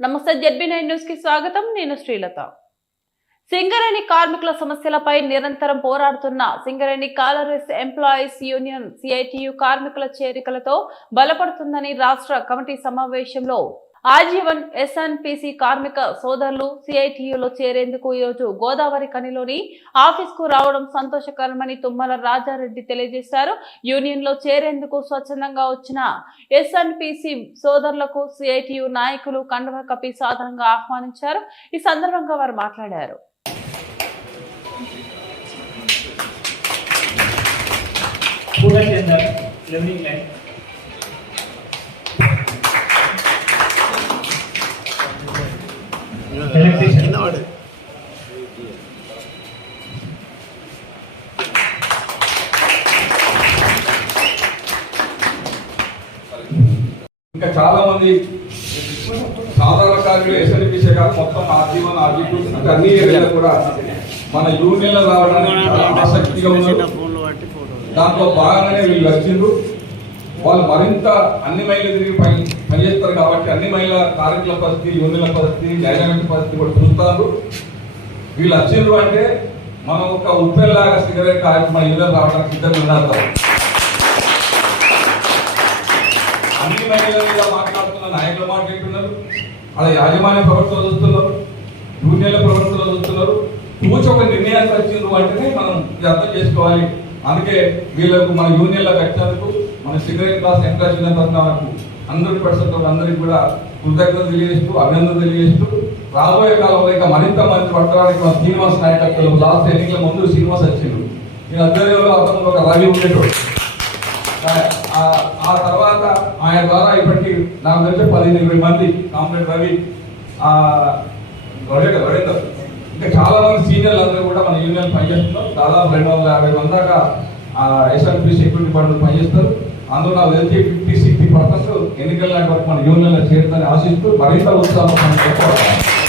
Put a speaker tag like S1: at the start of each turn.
S1: నమస్తే ZB nine న్యూస్కి స్వాగతం. నేను శ్రీలత. సింగరేణి కార్మికుల సమస్యలపై నిరంతరం పోరాడుతున్న Singareni collieries employees union CITU కార్మికుల చేరికలతో బలపడుతుందని రాష్ట్ర కమిటీ సమావేశంలో ఆజీవన్ ఎస్ఎన్పిసి కార్మిక సోదరులు సిఐటియులో చేరేందుకు ఈరోజు గోదావరి కనిలోని ఆఫీస్కు రావడం సంతోషకరమని తుమ్మల రాజారెడ్డి తెలియజేశారు. యూనియన్లో చేరేందుకు స్వచ్ఛందంగా వచ్చిన ఎస్ఎన్పిసి సోదరులకు సిఐటియు నాయకులు కండవ కపి సాధారణంగా ఆహ్వానించారు. ఈ సందర్భంగా వారు మాట్లాడారు.
S2: Line electrician.
S3: ఇంకా చాలా మంది సాధారణ కార్మికులు ఎస్ఎల్పిసే కాదు మొత్తం ఆజీవన్ ఆజీపు అంటే అన్ని ఏరియాలో కూడా మన యూనియన్లో రావడానికి ఆసక్తిగా ఉన్నారు. దాంట్లో భాగంగానే వీళ్ళు వచ్చిండ్రు. వాళ్ళు మరింత అన్ని మహిళలు తిరిగి పని పనిచేస్తారు కాబట్టి అన్ని మైళ్ళ కార్మికుల పరిస్థితి యూనియన్ల పరిస్థితి న్యాయమైన పరిస్థితి కూడా చూస్తారు. వీళ్ళు వచ్చిండ్రు అంటే మనం ఒక ఉప్పెల్లాగా సిగరెట్ కార్మికులు మన యూనియన్ రావడానికి సిద్ధంగా ఉన్నారు అన్ని మహిళల మీద మాట్లాడుతున్న నాయకులు మాట్లాడుతున్నారు అలా యాజమాన్య ప్రవర్తన చూస్తున్నారు. యూనియన్ల ప్రవర్తన చూస్తున్నారు. కూర్చొని ఒక నిర్ణయానికి వచ్చిండ్రు అంటేనే మనం ఇది అర్థం చేసుకోవాలి. అందుకే వీళ్ళకు మన యూనియన్లకు కట్టేందుకు మన సిగరెట్ క్లాస్ ఎంకరేజ్ తరఫున మనకు హండ్రెడ్ పర్సెంట్ అందరికి కూడా కృతజ్ఞత తెలియజేస్తూ అభినందన తెలియజేస్తూ రాబోయే కాలంలో ఇంకా మరింత మంది పట్టడానికి మన శ్రీనివాస్ నాయకత్వం లాస్ట్ ఎన్నికల ముందు శ్రీనివాస్ వచ్చిండు. నేను అధ్వర్యంలో అతను ఒక రవి ఉండేటోడు. ఆ- తర్వాత ఆయన ద్వారా ఇప్పటికి నాకు తెలిసి పదిహేను ఇరవై మంది కాంప్లెట్ రవి ఆ, ఇంకా చాలా మంది సీనియర్లు అందరూ కూడా మన యూనియన్ పనిచేస్తున్నారు. దాదాపు రెండు వందల యాభై మంది దాకా ఎస్ఎల్పి సెక్యూరిటీ డిపార్ట్మెంట్ పనిచేస్తారు. అందులో నాకు తెలిసి ఫిఫ్టీ సిక్స్టీ పర్సెంట్ ఎన్నికల వరకు మన యూనియన్లో చేరుతారని ఆశిస్తూ మరింత ఉత్సాహం మనం